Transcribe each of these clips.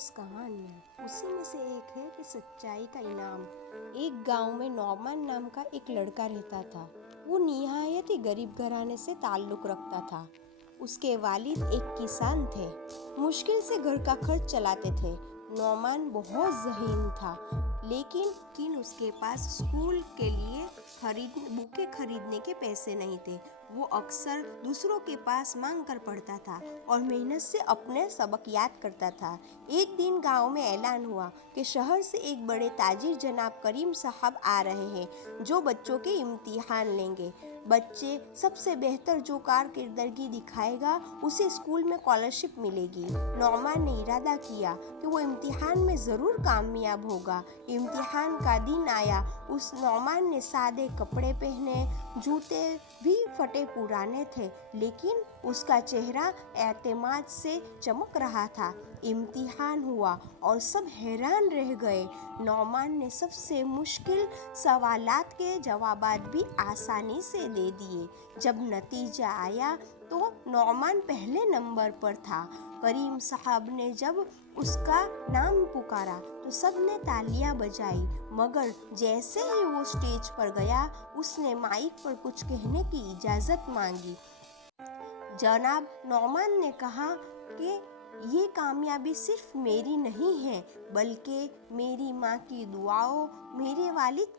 रोज़ कहानियाँ, उसी में से एक है कि सच्चाई का इनाम। एक गांव में नॉर्मन नाम का एक लड़का रहता था। वो निहायत ही गरीब घराने से ताल्लुक़ रखता था। उसके वालिद एक किसान थे, मुश्किल से घर का खर्च चलाते थे। नॉर्मन बहुत ज़हीन था, लेकिन उसके पास स्कूल के लिए बुकें खरीदने के पैसे नहीं थे। वो अक्सर दूसरों के पास मांग कर पढ़ता था और मेहनत से अपने सबक याद करता था। एक दिन गांव में ऐलान हुआ कि शहर से एक बड़े ताजिर जनाब करीम साहब आ रहे हैं, जो बच्चों के इम्तिहान लेंगे। बच्चे सबसे बेहतर जो कारकर्दगी दिखाएगा उसे स्कूल में स्कॉलरशिप मिलेगी। नॉर्मन ने इरादा किया कि वो इम्तिहान में ज़रूर कामयाब होगा। इम्तिहान का दिन आया। उस नॉर्मन ने सादे कपड़े पहने, जूते भी फटे पुराने थे, लेकिन उसका चेहरा एतमाद से चमक रहा था। इम्तिहान हुआ और सब हैरान रह गए। नॉर्मन ने सबसे मुश्किल सवालात के जवाबात भी आसानी से दे दिए। जब नतीजा आया तो नॉर्मन पहले नंबर पर था। करीम साहब ने जब उसका नाम पुकारा तो सबने तालियां बजाई, मगर जैसे ही वो स्टेज पर गया उसने माइक पर कुछ कहने की इजाज़त मांगी। जनाब नॉर्मन ने कहा कि ये कामयाबी सिर्फ मेरी नहीं है, बल्कि मेरी माँ की दुआओं, मेरे वालिद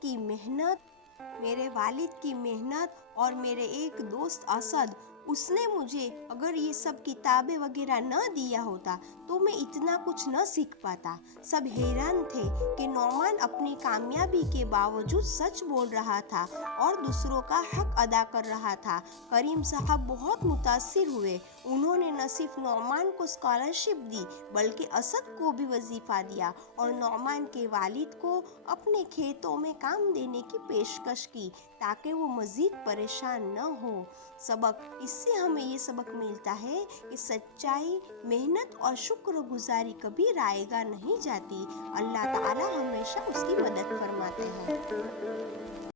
की मेहनत और मेरे एक दोस्त असद, उसने मुझे अगर ये सब किताबें वगैरह न दिया होता तो मैं इतना कुछ न सीख पाता। सब हैरान थे कि नॉर्मन अपनी कामयाबी के बावजूद सच बोल रहा था और दूसरों का हक अदा कर रहा था। करीम साहब बहुत मुतासिर हुए। उन्होंने न सिर्फ नॉर्मन को स्कॉलरशिप दी, बल्कि असद को भी वजीफ़ा दिया और नॉर्मन के वालिद को अपने खेतों में काम देने की पेशकश की, ताकि वो मज़ीद परेशान न हो। इससे हमें ये सबक मिलता है कि सच्चाई, मेहनत और शुक्रगुजारी कभी रायगा नहीं जाती। अल्लाह ताला हमेशा उसकी मदद फरमाते हैं।